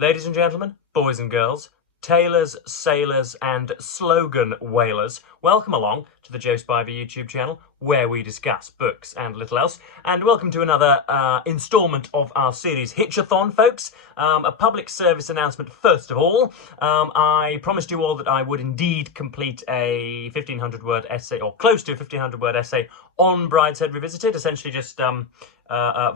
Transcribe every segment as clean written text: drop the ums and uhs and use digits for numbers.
Ladies and gentlemen, boys and girls, tailors, sailors, and slogan whalers, welcome along to the Joe Spivey YouTube channel, where we discuss books and little else. And welcome to another instalment of our series Hitch-athon, folks. A public service announcement first of all. I promised you all that I would indeed complete a 1,500-word essay, or close to a 1,500-word essay, on Brideshead Revisited, essentially just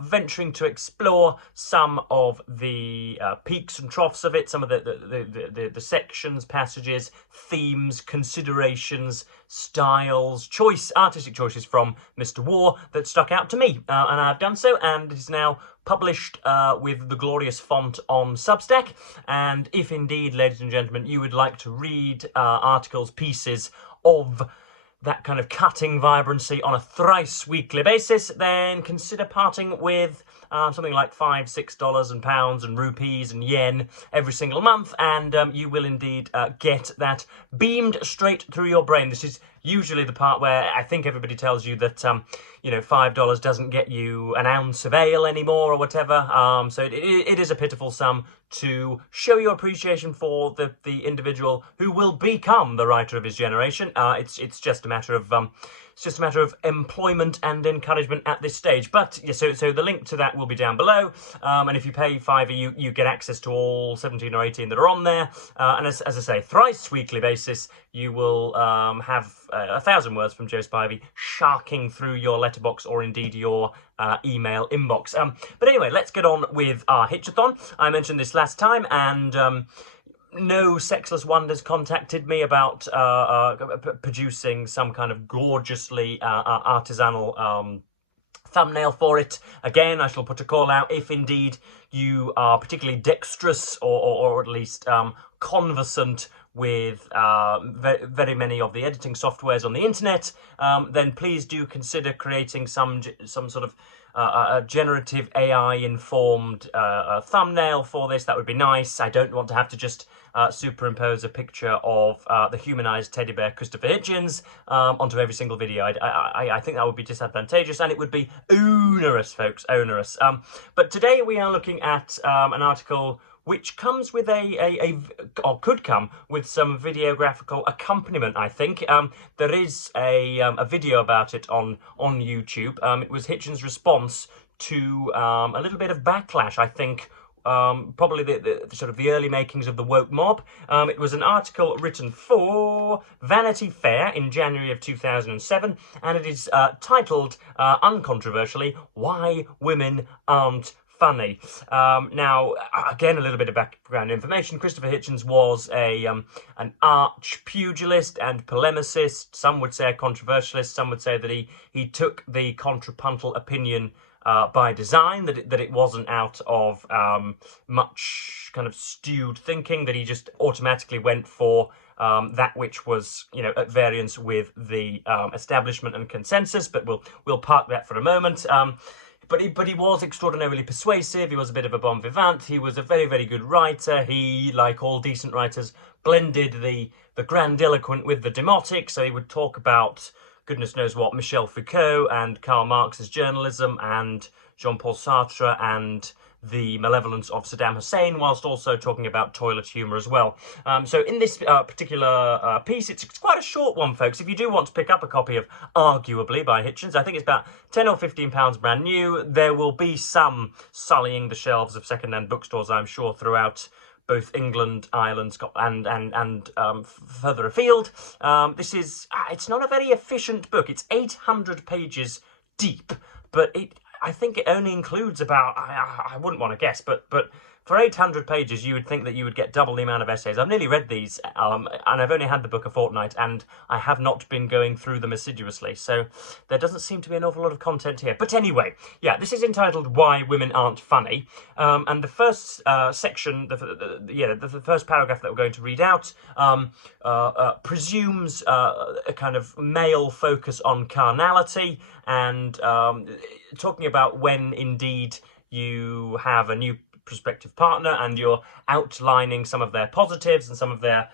venturing to explore some of the peaks and troughs of it, some of the sections, passages, themes, considerations, styles, artistic choices from Mr. War that stuck out to me, and I've done so, and it is now published with the glorious font on Substack. And if indeed, ladies and gentlemen, you would like to read articles, pieces of that kind of cutting vibrancy on a thrice weekly basis, then consider parting with something like $5, $6 and pounds and rupees and yen every single month, and you will indeed get that beamed straight through your brain. This is usually the part where I think everybody tells you that $5 doesn't get you an ounce of ale anymore or whatever. So it is a pitiful sum to show your appreciation for the individual who will become the writer of his generation. It's just a matter of employment and encouragement at this stage. But yeah, so the link to that will be down below. And if you pay £5, you get access to all 17 or 18 that are on there. And as I say, thrice weekly basis, you will have 1,000 words from Joe Spivey sharking through your letterbox or indeed your email inbox. But anyway, let's get on with our Hitch-athon. I mentioned this last time, and no sexless wonders contacted me about producing some kind of gorgeously artisanal thumbnail for it. Again, I shall put a call out if indeed you are particularly dexterous or at least conversant with very many of the editing softwares on the internet, then please do consider creating some sort of a generative AI-informed thumbnail for this. That would be nice. I don't want to have to just superimpose a picture of the humanized teddy bear Christopher Hitchens onto every single video. I think that would be disadvantageous, and it would be onerous, folks, onerous. But today we are looking at an article which comes with or could come with some videographical accompaniment, I think. There is a video about it on YouTube. It was Hitchens' response to a little bit of backlash, I think, probably the sort of the early makings of the woke mob. It was an article written for Vanity Fair in January of 2007, and it is titled, uncontroversially, "Why Women Aren't Funny." Now, again, a little bit of background information. Christopher Hitchens was an arch pugilist and polemicist. Some would say a controversialist. Some would say that he took the contrapuntal opinion by design, that it wasn't out of much kind of stewed thinking, that he just automatically went for that which was, at variance with the establishment and consensus. But we'll park that for a moment. But he was extraordinarily persuasive. He was a bit of a bon vivant. He was a very, very good writer. He, like all decent writers, blended the grandiloquent with the demotic. So he would talk about goodness knows what, Michel Foucault and Karl Marx's journalism and Jean-Paul Sartre and the malevolence of Saddam Hussein, whilst also talking about toilet humour as well. So in this particular piece, it's quite a short one, folks. If you do want to pick up a copy of Arguably by Hitchens, I think it's about £10 or £15 brand new. There will be some sullying the shelves of second-hand bookstores, I'm sure, throughout both England, Ireland, Scotland, and further afield. It's not a very efficient book. It's 800 pages deep, but I think it only includes about, I wouldn't want to guess, but for 800 pages, you would think that you would get double the amount of essays. I've nearly read these, and I've only had the book a fortnight, and I have not been going through them assiduously, so there doesn't seem to be an awful lot of content here. But anyway, yeah, this is entitled "Why Women Aren't Funny," and the first section, the first paragraph that we're going to read out, presumes a kind of male focus on carnality, and talking about when indeed you have a new prospective partner, and you're outlining some of their positives and some of their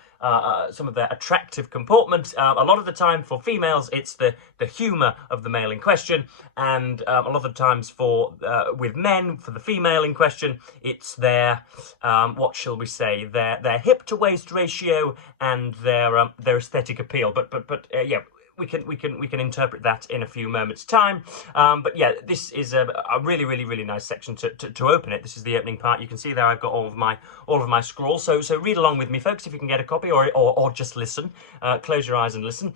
attractive comportment. A lot of the time for females, it's the humour of the male in question, and a lot of the times with men, for the female in question, it's their what shall we say, their hip to waist ratio and their aesthetic appeal. But yeah. We can interpret that in a few moments' time. But yeah, this is a really, really, really nice section to open it. This is the opening part. You can see there I've got all of my scrawls. So read along with me, folks, if you can get a copy, or just listen. Close your eyes and listen.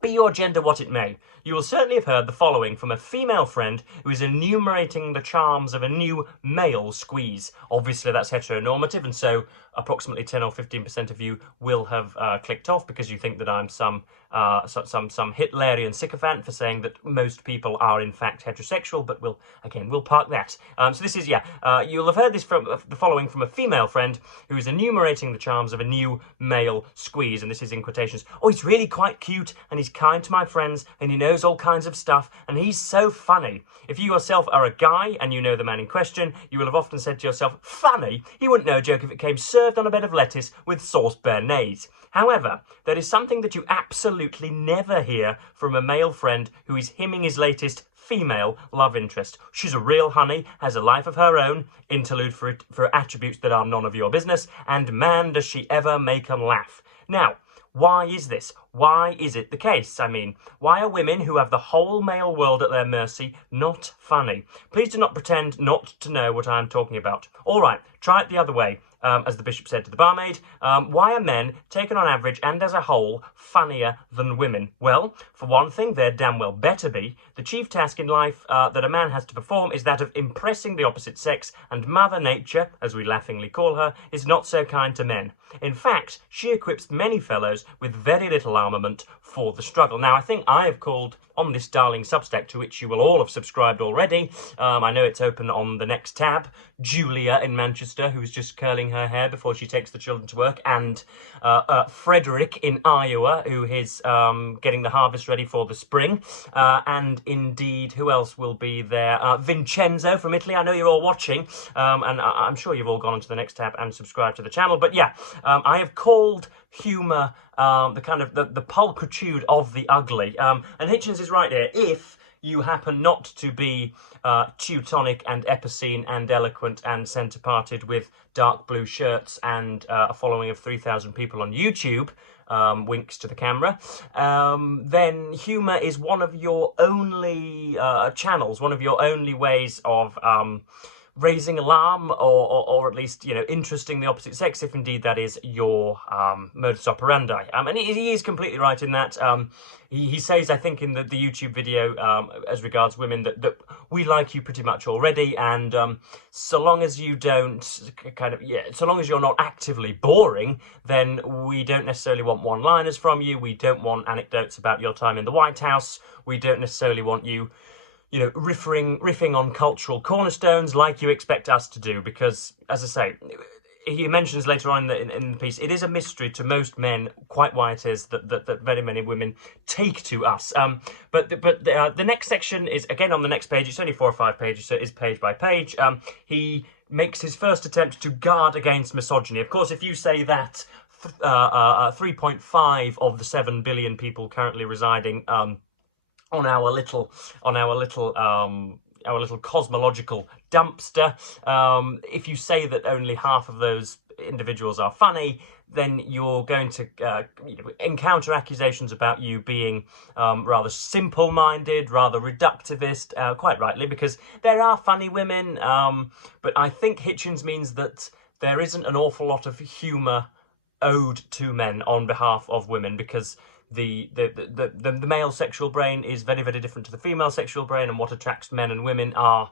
Be your gender what it may, you will certainly have heard the following from a female friend who is enumerating the charms of a new male squeeze. Obviously, that's heteronormative, and so approximately 10 or 15% of you will have clicked off because you think that I'm some Hitlerian sycophant for saying that most people are in fact heterosexual. But we'll park that. So this is you'll have heard this from the following from a female friend who is enumerating the charms of a new male squeeze, and this is in quotations. Oh, he's really quite cute, and he's kind to my friends, and he knows all kinds of stuff, and he's so funny. If you yourself are a guy and you know the man in question, you will have often said to yourself, funny? He wouldn't know a joke if it came served on a bed of lettuce with sauce béarnaise. However, there is something that you absolutely never hear from a male friend who is hymning his latest female love interest. She's a real honey, has a life of her own, interlude for attributes that are none of your business, and man does she ever make 'em laugh. Now, why is this? Why is it the case? I mean, why are women who have the whole male world at their mercy not funny? Please do not pretend not to know what I am talking about. All right, try it the other way. As the bishop said to the barmaid, why are men, taken on average and as a whole, funnier than women? Well, for one thing, they're damn well better be. The chief task in life that a man has to perform is that of impressing the opposite sex, and Mother Nature, as we laughingly call her, is not so kind to men. In fact, she equips many fellows with very little armament for the struggle. Now, I think I have called on this darling Substack, to which you will all have subscribed already. I know it's open on the next tab. Julia in Manchester, who's just curling her hair before she takes the children to work, and Frederick in Iowa, who is getting the harvest ready for the spring. And indeed, who else will be there? Vincenzo from Italy. I know you're all watching, and I'm sure you've all gone onto the next tab and subscribed to the channel. But yeah, I have called humour the kind of the pulchritude of the ugly. And Hitchens is right here. If you happen not to be Teutonic and epicene and eloquent and centre-parted with dark blue shirts and a following of 3,000 people on YouTube, winks to the camera, then humour is one of your only channels, one of your only ways of raising alarm, or at least, you know, interesting the opposite sex, if indeed that is your modus operandi. And he is completely right in that. He says, I think, in the YouTube video, as regards women, that we like you pretty much already, and so long as you don't so long as you're not actively boring, then we don't necessarily want one-liners from you. We don't want anecdotes about your time in the White House. We don't necessarily want you, you know, riffing on cultural cornerstones like you expect us to do, because, as I say, he mentions later on in the piece, it is a mystery to most men quite why it is that very many women take to us. But the next section is, again, on the next page. It's only 4 or 5 pages, so it is page by page. He makes his first attempt to guard against misogyny. Of course, if you say that 3.5 of the 7 billion people currently residing on our little cosmological dumpster, if you say that only half of those individuals are funny, then you're going to encounter accusations about you being rather simple-minded, rather reductivist, quite rightly, because there are funny women, but I think Hitchens means that there isn't an awful lot of humour owed to men on behalf of women, because the male sexual brain is very, very different to the female sexual brain, and what attracts men and women are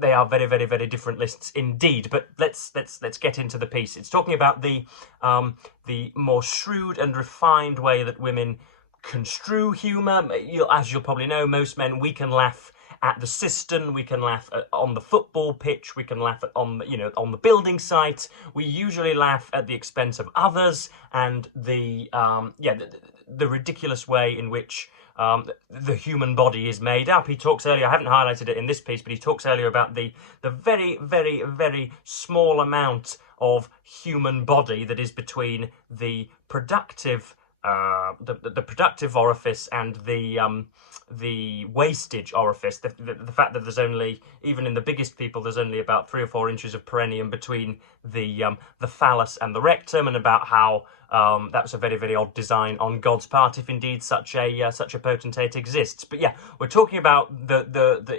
they are very, very, very different lists indeed. But let's get into the piece. It's talking about the more shrewd and refined way that women construe humour. As you'll probably know, most men, we can laugh at the cistern, we can laugh on the football pitch, we can laugh on on the building site. We usually laugh at the expense of others, and the ridiculous way in which the human body is made up. He talks earlier, I haven't highlighted it in this piece, but he talks earlier about the very, very, very small amount of human body that is between the productive the productive orifice and the wastage orifice. The fact that there's only, even in the biggest people, there's only about 3 or 4 inches of perineum between the phallus and the rectum, and about how that was a very, very odd design on God's part, if indeed such a potentate exists. But yeah, we're talking about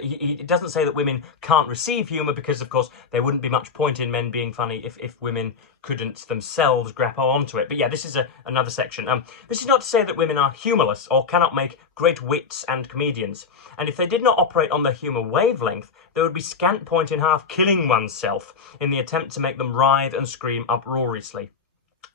he doesn't say that women can't receive humour, because of course there wouldn't be much point in men being funny if women couldn't themselves grapple onto it. But yeah, this is another section. This is not to say that women are humourless or cannot make great wits and comedians. And if they did not operate on the humour wavelength, there would be scant point in half killing oneself in the attempt to make them writhe and scream uproariously.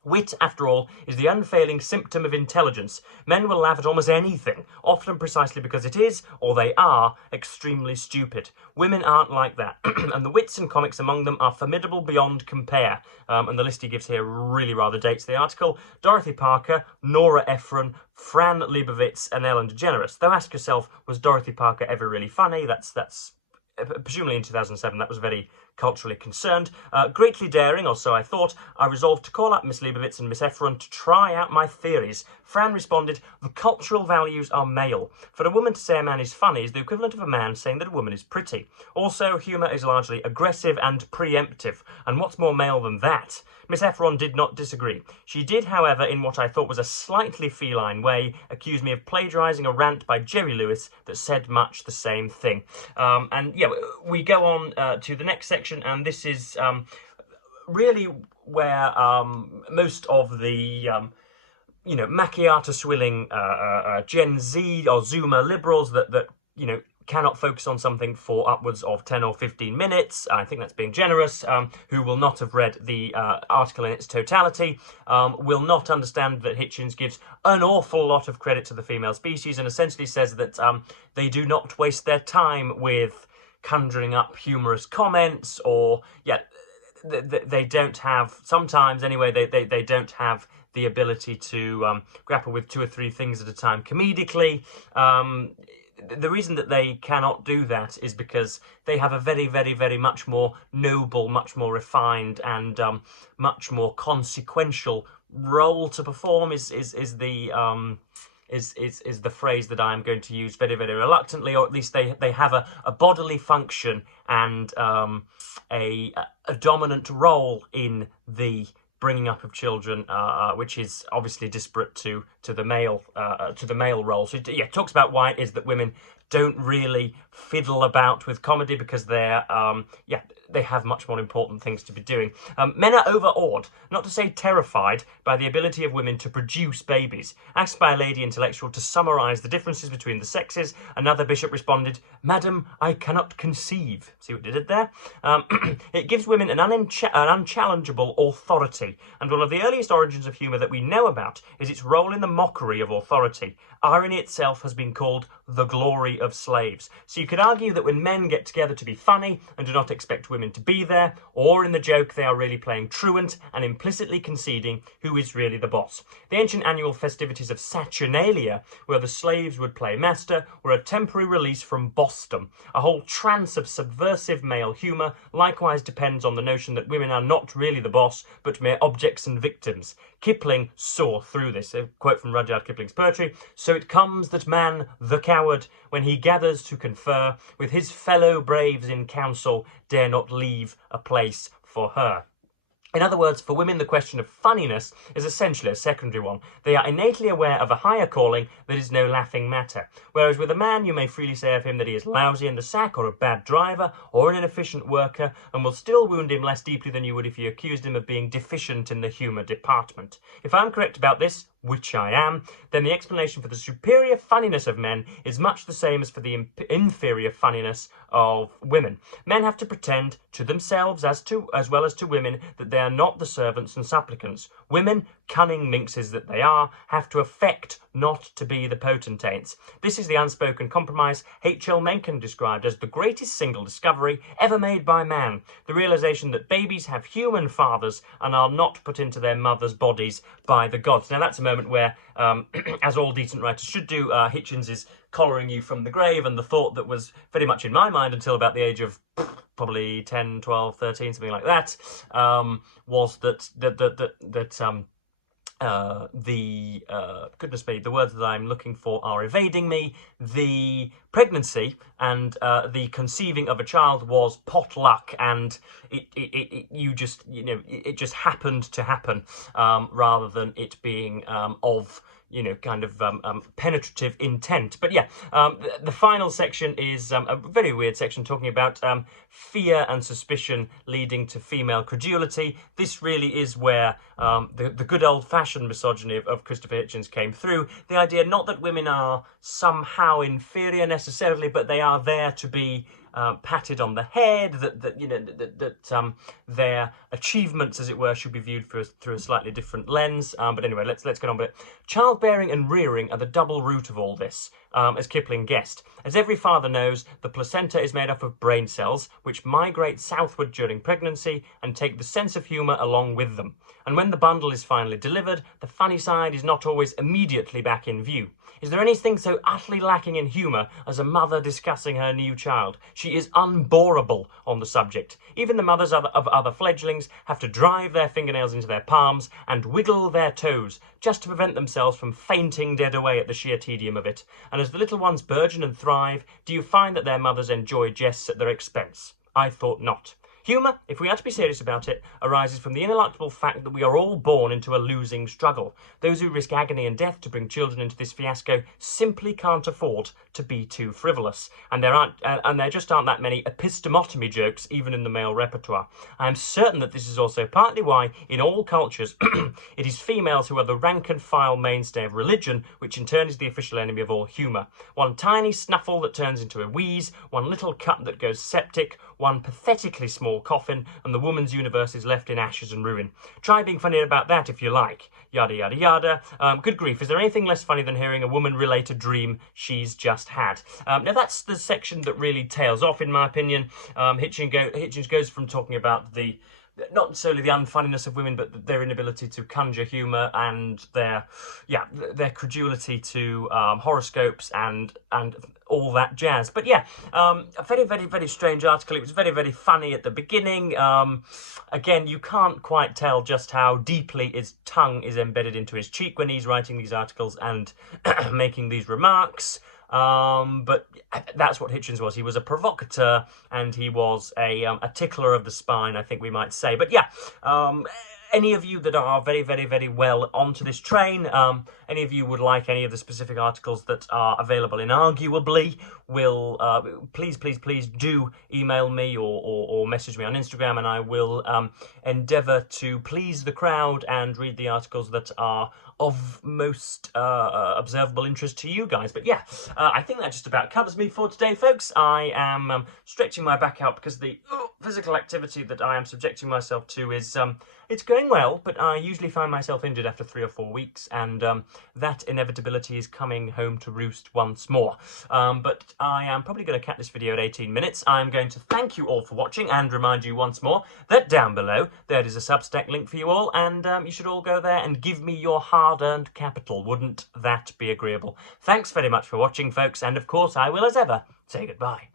Wit, after all, is the unfailing symptom of intelligence. Men will laugh at almost anything, often precisely because it is, or they are, extremely stupid. Women aren't like that, and the wits and comics among them are formidable beyond compare. And the list he gives here really rather dates the article. Dorothy Parker, Nora Ephron, Fran Lebowitz, and Ellen DeGeneres. Though ask yourself, was Dorothy Parker ever really funny? That's presumably in 2007, that was very culturally concerned. Greatly daring, or so I thought, I resolved to call up Miss Leibovitz and Miss Ephron to try out my theories. Fran responded, the cultural values are male. For a woman to say a man is funny is the equivalent of a man saying that a woman is pretty. Also, humour is largely aggressive and preemptive, and what's more male than that? Miss Ephron did not disagree. She did, however, in what I thought was a slightly feline way, accuse me of plagiarising a rant by Jerry Lewis that said much the same thing. And yeah, we go on to the next section, and this is really where most of the macchiato swilling Gen Z or Zoomer liberals that cannot focus on something for upwards of 10 or 15 minutes, I think that's being generous, who will not have read the article in its totality, will not understand that Hitchens gives an awful lot of credit to the female species, and essentially says that they do not waste their time with conjuring up humorous comments, or they don't have, sometimes anyway, they don't have the ability to grapple with 2 or 3 things at a time comedically. The reason that they cannot do that is because they have a very, very, very much more noble, much more refined, and much more consequential role to perform. Is the phrase that I'm going to use very, very reluctantly, or at least they have a bodily function and a dominant role in the bringing up of children, which is obviously disparate to the male role. So yeah, it talks about why it is that women don't really fiddle about with comedy, because they're they have much more important things to be doing. Men are overawed, not to say terrified, by the ability of women to produce babies. Asked by a lady intellectual to summarise the differences between the sexes, another bishop responded, "Madam, I cannot conceive." See what they did there? It gives women an unchallengeable authority, and one of the earliest origins of humour that we know about is its role in the mockery of authority. Irony itself has been called the glory of slaves. So you could argue that when men get together to be funny and do not expect women to be there, or in the joke they are really playing truant and implicitly conceding who is really the boss. The ancient annual festivities of Saturnalia, where the slaves would play master, were a temporary release from bossdom. A whole trance of subversive male humour likewise depends on the notion that women are not really the boss, but mere objects and victims. Kipling saw through this. A quote from Rudyard Kipling's poetry. So it comes that man, the coward, when he gathers to confer with his fellow braves in council, dare not leave a place for her. In other words, for women, the question of funniness is essentially a secondary one. They are innately aware of a higher calling that is no laughing matter. Whereas with a man, you may freely say of him that he is lousy in the sack, or a bad driver, or an inefficient worker, and will still wound him less deeply than you would if you accused him of being deficient in the humour department. If I'm correct about this, which I am, then the explanation for the superior funniness of men is much the same as for the inferior funniness of women. Men have to pretend to themselves as well as to women that they are not the servants and supplicants. Women, cunning minxes that they are, have to affect not to be the potentates. This is the unspoken compromise H.L. Mencken described as the greatest single discovery ever made by man, the realization that babies have human fathers and are not put into their mothers' bodies by the gods. Now that's a moment where, as all decent writers should do, Hitchens is collaring you from the grave, and the thought that was very much in my mind until about the age of probably 10, 12, 13, something like that, was that goodness me, the words that I'm looking for are evading me. The pregnancy and the conceiving of a child was potluck, and it just happened to happen, rather than it being of kind of penetrative intent. But yeah, the final section is a very weird section talking about fear and suspicion leading to female credulity. This really is where the good old-fashioned misogyny of Christopher Hitchens came through. The idea not that women are somehow inferior necessarily, but they are there to be patted on the head, that their achievements, as it were, should be viewed through a slightly different lens. But anyway, let's get on with it. Childbearing and rearing are the double root of all this, as Kipling guessed. As every father knows, the placenta is made up of brain cells, which migrate southward during pregnancy and take the sense of humour along with them. And when the bundle is finally delivered, the funny side is not always immediately back in view. Is there anything so utterly lacking in humour as a mother discussing her new child? She is unborable on the subject. Even the mothers of other fledglings have to drive their fingernails into their palms and wiggle their toes just to prevent themselves from fainting dead away at the sheer tedium of it. And as the little ones burgeon and thrive, do you find that their mothers enjoy jests at their expense? I thought not. Humour, if we are to be serious about it, arises from the ineluctable fact that we are all born into a losing struggle. Those who risk agony and death to bring children into this fiasco simply can't afford to be too frivolous. And there just aren't that many epistemotomy jokes even in the male repertoire. I am certain that this is also partly why, in all cultures, it is females who are the rank and file mainstay of religion, which in turn is the official enemy of all humour. One tiny snuffle that turns into a wheeze, one little cut that goes septic, one pathetically small coffin, and the woman's universe is left in ashes and ruin. Try being funny about that if you like. Yada yada yada. Good grief, is there anything less funny than hearing a woman relate a dream she's just had? Now that's the section that really tails off, in my opinion. Hitchens goes from talking about not necessarily the unfunniness of women, but their inability to conjure humour and their credulity to horoscopes and all that jazz. But yeah, a very, very, very strange article. It was very, very funny at the beginning. Again, you can't quite tell just how deeply his tongue is embedded into his cheek when he's writing these articles and making these remarks. But that's what Hitchens was. He was a provocateur, and he was a tickler of the spine, I think we might say. But yeah, any of you that are very, very, very well onto this train, any of you would like any of the specific articles that are available in Arguably, will please do email me or message me on Instagram, and I will endeavour to please the crowd and read the articles that are of most observable interest to you guys. But yeah, I think that just about covers me for today, folks. I am stretching my back out because the physical activity that I am subjecting myself to is it's going well, but I usually find myself injured after 3 or 4 weeks, and that inevitability is coming home to roost once more. But I am probably going to cut this video at 18 minutes. I'm going to thank you all for watching and remind you once more that down below there is a Substack link for you all, and you should all go there and give me your hard-earned capital. Wouldn't that be agreeable? Thanks very much for watching, folks, and of course I will, as ever, say goodbye.